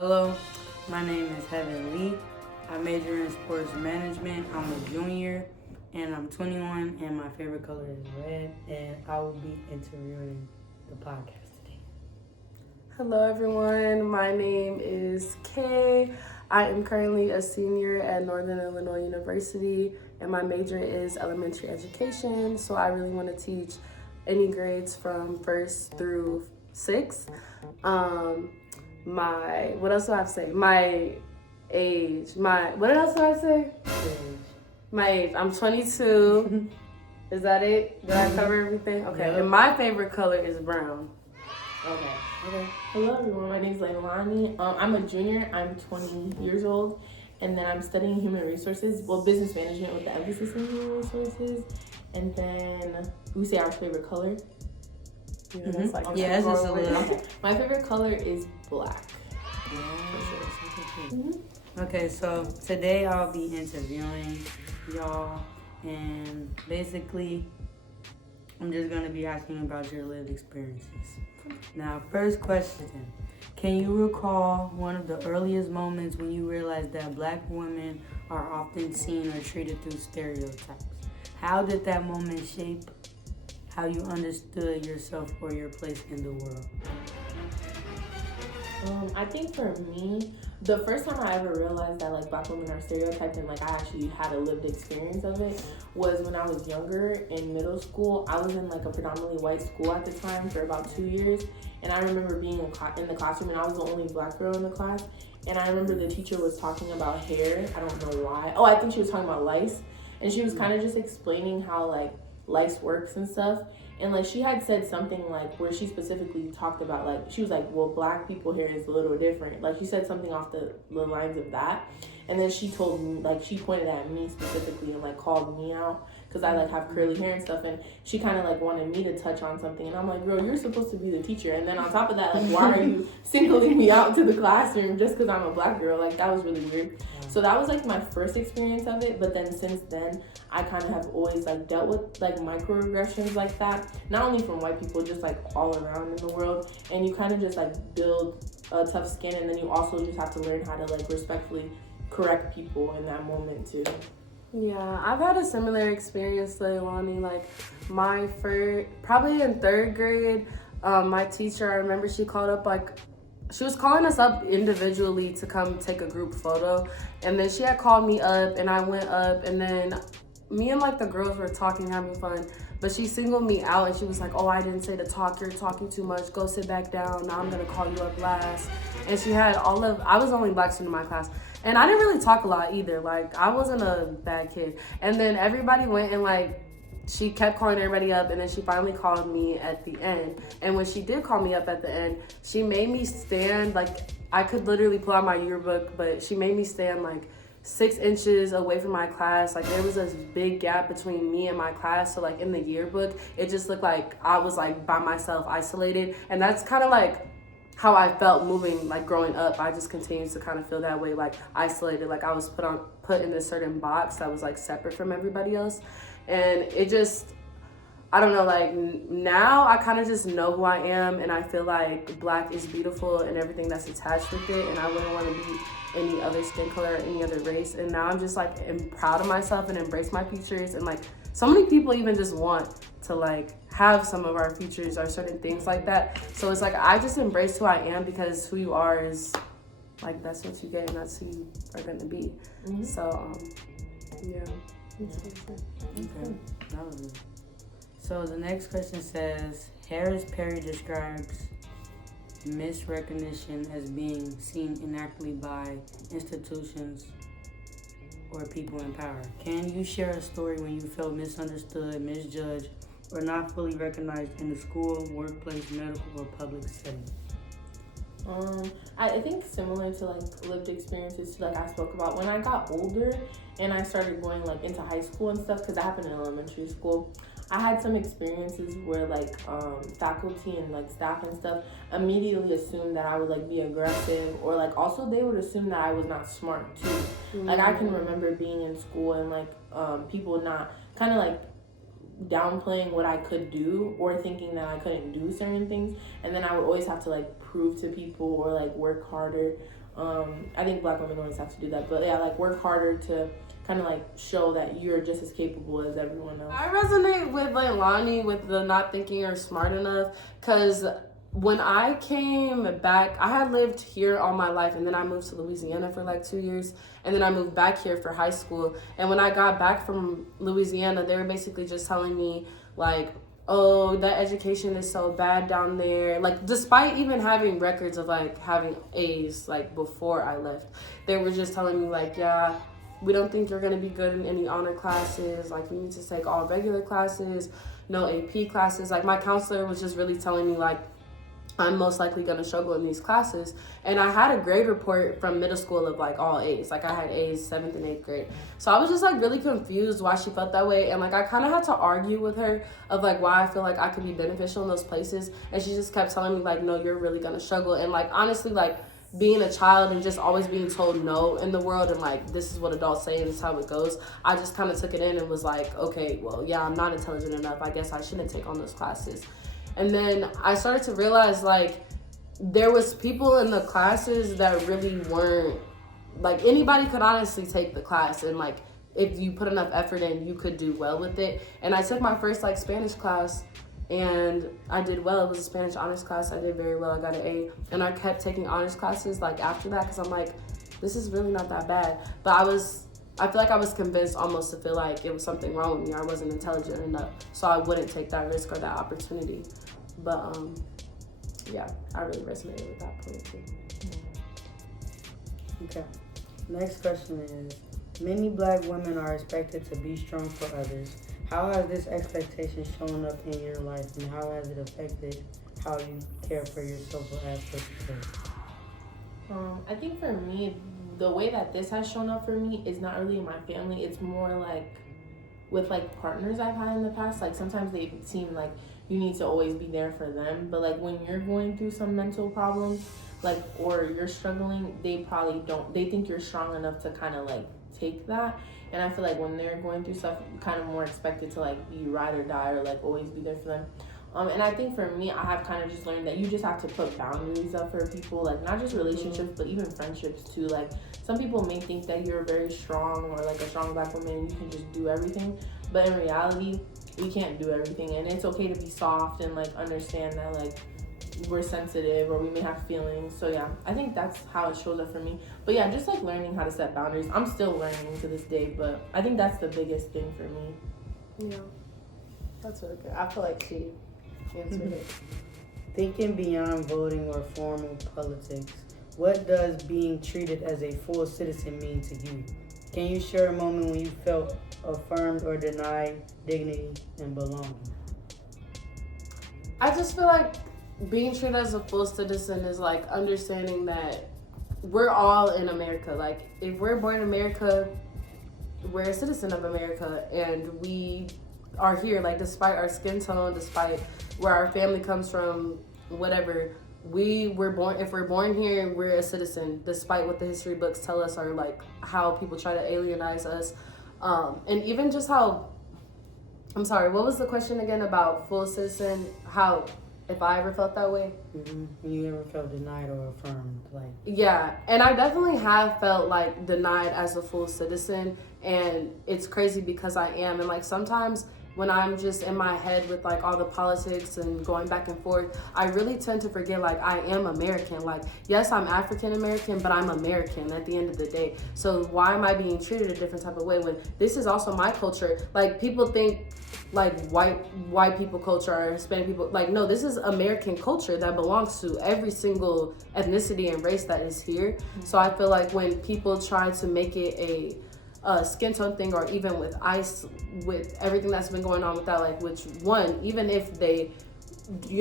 Hello, my name is Heaven Lee. I major in sports management. I'm a junior and I'm 21 and my favorite color is red, and I will be interviewing the podcast today. Hello, everyone. My name is Kay. I am currently a senior at Northern Illinois University, and my major is elementary education. So I really want to teach any grades from first through six. What else do I have to say? My age. What else do I say? My age. I'm 22. Is that it? Did I cover everything? Okay. Yep. And my favorite color is brown. Okay. Hello, everyone. My name is Leilani. I'm a junior. I'm 20 years old, and then I'm studying human resources. Well, business management with the emphasis in human resources. And then we say our favorite color. Yeah, that's like Yeah, it's just a little. Okay. My favorite color is black. Okay, so today I'll be interviewing y'all, and basically I'm just going to be asking about your lived experiences. Now, first question. Can you recall one of the earliest moments when you realized that black women are often seen or treated through stereotypes? How did that moment shape how you understood yourself or your place in the world? I think for me, the first time I ever realized that black women are stereotyped and I actually had a lived experience of it was when I was younger in middle school. I was in a predominantly white school at the time for about 2 years, and I remember being in the classroom, and I was the only black girl in the class. And I remember the teacher was talking about hair. I don't know why. Oh, I think she was talking about lice, and she was kind of just explaining how lice works and stuff. And she had said something where she specifically talked about she was like, well, black people hair is a little different. She said something off the lines of that. And then she told me, she pointed at me specifically and called me out because I have curly hair and stuff. And she kind of wanted me to touch on something. And I'm like, girl, you're supposed to be the teacher. And then on top of that, why are you singling me out to the classroom just because I'm a black girl? That was really weird. So that was my first experience of it. But then since then, I kind of have always dealt with microaggressions like that, not only from white people, just all around in the world. And you kind of just build a tough skin, and then you also just have to learn how to respectfully correct people in that moment too. Yeah, I've had a similar experience, Leilani. Probably in third grade, my teacher, I remember she called up she was calling us up individually to come take a group photo, and then she had called me up, and I went up, and then me and the girls were talking, having fun, but she singled me out, and she was like, oh, I didn't say to talk, you're talking too much, go sit back down, now I'm gonna call you up last. And she had I was the only black student in my class, and I didn't really talk a lot either, I wasn't a bad kid. And then everybody went and she kept calling everybody up, and then she finally called me at the end. And when she did call me up at the end, she made me stand, I could literally pull out my yearbook, but she made me stand 6 inches away from my class. There was this big gap between me and my class. So in the yearbook, it just looked like I was by myself, isolated. And that's kind of how I felt moving, growing up. I just continued to kind of feel that way, isolated. I was put in this certain box that was separate from everybody else. And it just, I don't know, now I kind of just know who I am, and I feel black is beautiful and everything that's attached with it, and I wouldn't want to be any other skin color or any other race. And now I'm just am proud of myself and embrace my features, and so many people even just want to have some of our features or certain things like that. So it's I just embrace who I am, because who you are is that's what you get, and that's who you are gonna be. Mm-hmm. So yeah. Okay, that was it. So the next question says, Harris Perry describes misrecognition as being seen inaccurately by institutions or people in power. Can you share a story when you felt misunderstood, misjudged, or not fully recognized in the school, workplace, medical, or public setting? I think similar to lived experiences I spoke about, when I got older and I started going into high school and stuff, because that happened in elementary school, I had some experiences where faculty and staff and stuff immediately assumed that I would be aggressive, or also they would assume that I was not smart too. Mm-hmm. I can remember being in school and people not kind of downplaying what I could do, or thinking that I couldn't do certain things, and then I would always have to prove to people or work harder I think Black women always have to do that, but yeah, like work harder to kind of like show that you're just as capable as everyone else. I resonate with Leilani with the not thinking you're smart enough, because when I came back, I had lived here all my life, and then I moved to Louisiana for like 2 years, and then I moved back here for high school. And when I got back from Louisiana, they were basically just telling me like, oh, that education is so bad down there. Like, despite even having records of like having A's like before I left, they were just telling me like, yeah, we don't think you're gonna be good in any honor classes. Like, you need to take all regular classes, no AP classes. Like, my counselor was just really telling me like, I'm most likely going to struggle in these classes. And I had a grade report from middle school of like all A's. Like, I had A's 7th and 8th grade. So I was just like really confused why she felt that way. And like, I kind of had to argue with her of like why I feel like I could be beneficial in those places. And she just kept telling me like, no, you're really going to struggle. And like, honestly, like being a child and just always being told no in the world and like, this is what adults say and this is how it goes, I just kind of took it in and was like, okay, well, yeah, I'm not intelligent enough. I guess I shouldn't take on those classes. And then I started to realize like there was people in the classes that really weren't, like anybody could honestly take the class, and like if you put enough effort in, you could do well with it. And I took my first like Spanish class and I did well. It was a Spanish honors class. I did very well. I got an A. And I kept taking honors classes like after that, because I'm like, this is really not that bad. But I feel like I was convinced almost to feel like it was something wrong with me. I wasn't intelligent enough, so I wouldn't take that risk or that opportunity. But yeah, I really resonated with that point too. Okay. Next question is, many Black women are expected to be strong for others. How has this expectation shown up in your life, and how has it affected how you care for yourself or ask for support? I think for me, the way that this has shown up for me is not really in my family. It's more like with like partners I've had in the past. Like sometimes they seem like you need to always be there for them, but like when you're going through some mental problems, like, or you're struggling, they probably don't, they think you're strong enough to kind of like take that. And I feel like when they're going through stuff, you're kind of more expected to like be ride or die or like always be there for them. And I think for me, I have kind of just learned that you just have to put boundaries up for people, like not just relationships, but even friendships too. Like some people may think that you're very strong or like a strong Black woman and you can just do everything, but in reality, we can't do everything. And it's okay to be soft and like understand that like we're sensitive or we may have feelings. So yeah, I think that's how it shows up for me. But yeah, just like learning how to set boundaries. I'm still learning to this day, but I think that's the biggest thing for me. Yeah, that's really good. I feel like she answered it. Thinking beyond voting or formal politics, what does being treated as a full citizen mean to you? Can you share a moment when you felt affirmed or denied dignity and belonging? I just feel like being treated as a full citizen is like understanding that we're all in America. Like if we're born in America, we're a citizen of America, and we are here. Like despite our skin tone, despite where our family comes from, whatever, we're born. If we're born here, we're a citizen, despite what the history books tell us, or like how people try to alienize us, and even just how. I'm sorry. What was the question again about full citizen? How, if I ever felt that way? Mm-hmm. You ever felt denied or affirmed? Like yeah, and I definitely have felt like denied as a full citizen, and it's crazy because I am, and like sometimes when I'm just in my head with like all the politics and going back and forth, I really tend to forget like I am American. Like yes, I'm African American, but I'm American at the end of the day. So why am I being treated a different type of way when this is also my culture? Like people think like white people culture or Hispanic people, like no, this is American culture that belongs to every single ethnicity and race that is here. So I feel like when people try to make it a skin tone thing, or even with ICE, with everything that's been going on with that, like which one, even if they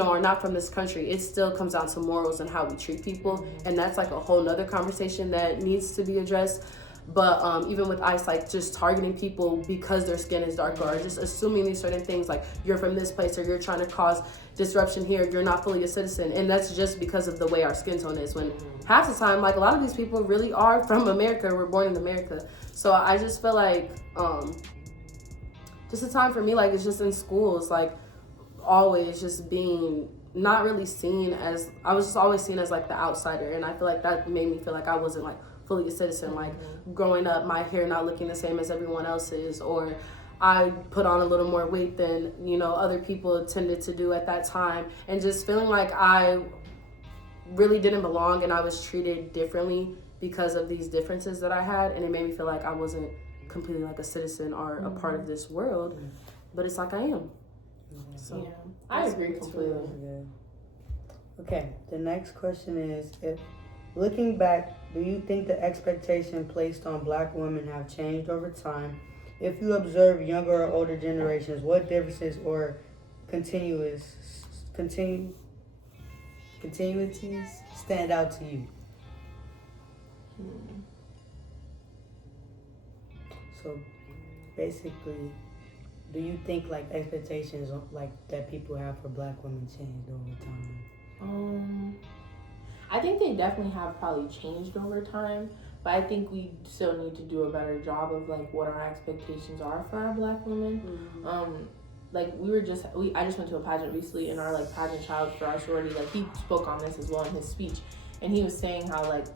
are not from this country, it still comes down to morals and how we treat people, and that's like a whole nother conversation that needs to be addressed. But even with ICE, like just targeting people because their skin is darker, or just assuming these certain things, like you're from this place or you're trying to cause disruption here, you're not fully a citizen, and that's just because of the way our skin tone is, when half the time like a lot of these people really are from America, we're born in America. So I just feel like just a time for me, like it's just in schools, like always just being not really seen as, I was just always seen as like the outsider, and I feel like that made me feel like I wasn't like fully a citizen. Like growing up, my hair not looking the same as everyone else's, or I put on a little more weight than, you know, other people tended to do at that time, and just feeling like I really didn't belong and I was treated differently because of these differences that I had, and it made me feel like I wasn't completely like a citizen or a part of this world, but it's like I am. So yeah, I agree completely. Okay, the next question is, if looking back, do you think the expectation placed on Black women have changed over time? If you observe younger or older generations, what differences or continuities stand out to you? So basically, do you think like expectations like that people have for Black women changed over time? I think they definitely have probably changed over time, but I think we still need to do a better job of like what our expectations are for our Black women. Like I just went to a pageant recently, and our like pageant child for our sorority, like he spoke on this as well in his speech, and he was saying how like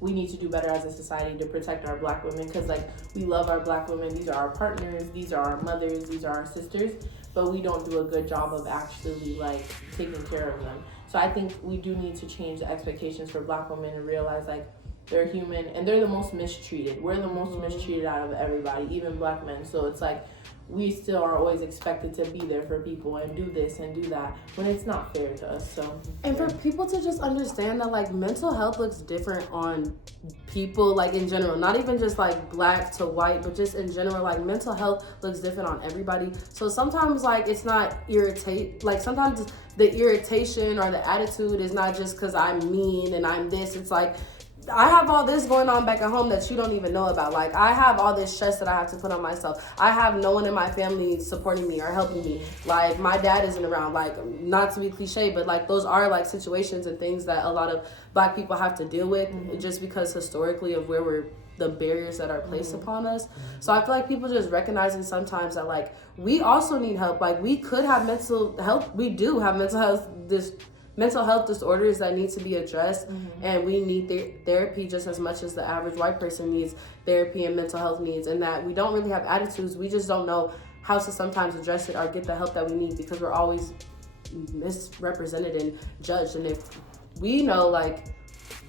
we need to do better as a society to protect our Black women, because like we love our Black women, these are our partners, these are our mothers, these are our sisters, but we don't do a good job of actually like taking care of them. So I think we do need to change the expectations for Black women and realize like they're human and they're the most mistreated. We're the most mistreated out of everybody, even Black men. So it's like we still are always expected to be there for people and do this and do that when it's not fair to us. So, and for people to just understand that like mental health looks different on people, like in general, not even just like Black to white, but just in general, like mental health looks different on everybody. So sometimes like it's not like sometimes the irritation or the attitude is not just because I'm mean and I'm this. It's like I have all this going on back at home that you don't even know about. Like, I have all this stress that I have to put on myself. I have no one in my family supporting me or helping me. Like, my dad isn't around. Like, not to be cliche, but like those are like situations and things that a lot of Black people have to deal with just because historically of where we're, the barriers that are placed upon us. So I feel like people just recognizing sometimes that like we also need help. Like, we could have mental health. We do have mental health disorders that need to be addressed, and we need therapy just as much as the average white person needs therapy and mental health needs, and that we don't really have attitudes. We just don't know how to sometimes address it or get the help that we need because we're always misrepresented and judged. And if we know, like,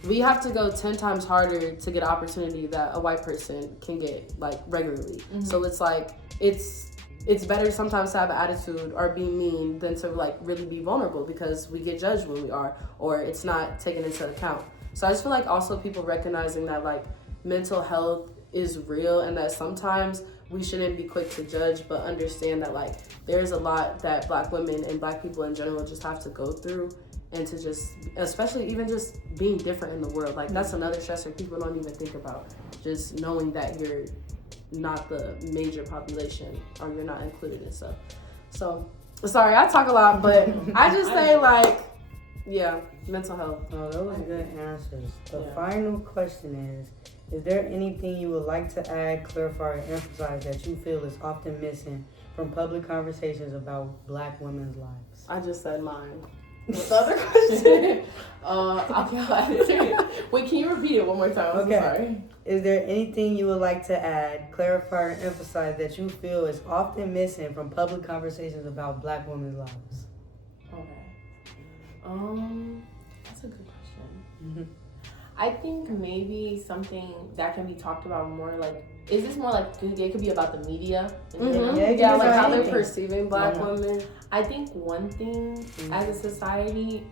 we have to go 10 times harder to get an opportunity that a white person can get, like, regularly. So it's like, it's better sometimes to have an attitude or be mean than to like really be vulnerable because we get judged when we are, or it's not taken into account. So I just feel like also people recognizing that like mental health is real and that sometimes we shouldn't be quick to judge, but understand that like there's a lot that Black women and Black people in general just have to go through, and to just, especially even just being different in the world. Like that's another stressor people don't even think about. Just knowing that you're not the major population or you're not included in stuff. So sorry, I talk a lot, but I just say like, yeah, mental health. Oh, those are good answers. The final question is there anything you would like to add, clarify, or emphasize that you feel is often missing from public conversations about Black women's lives? I just said mine. What's the other question? Okay, wait, can you repeat it one more time? I'm sorry. Is there anything you would like to add, clarify, or emphasize that you feel is often missing from public conversations about Black women's lives? Okay. That's a good question. I think maybe something that can be talked about more, like, is this more like, it could be about the media? Yeah, like how they're perceiving Black women. I think one thing as a society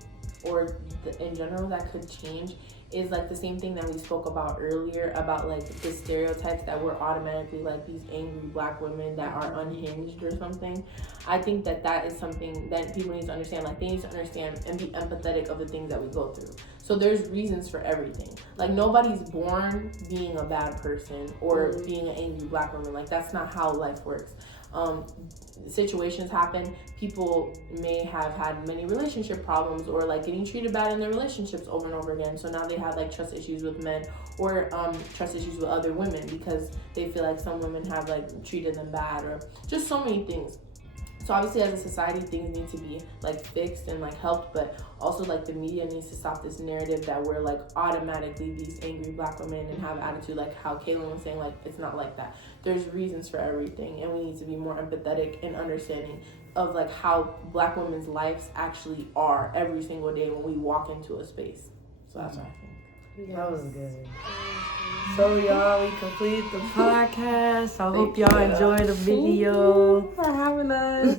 or in general that could change is like the same thing that we spoke about earlier about like the stereotypes that we're automatically like these angry Black women that are unhinged or something. I think that is something that people need to understand. Like they need to understand and be empathetic of the things that we go through. So there's reasons for everything. Like nobody's born being a bad person or being an angry Black woman. Like that's not how life works. Situations happen. People may have had many relationship problems or like getting treated bad in their relationships over and over again. So now they have like trust issues with men or trust issues with other women because they feel like some women have like treated them bad or just so many things. So obviously as a society, things need to be like fixed and like helped, but also like the media needs to stop this narrative that we're like automatically these angry black women and have attitude, like how Kaylin was saying, like it's not like that. There's reasons for everything, and we need to be more empathetic and understanding of like how black women's lives actually are every single day when we walk into a space. So that's what I think. Yes. That was good. So y'all, we completed the podcast. I hope y'all enjoyed the video. For having us.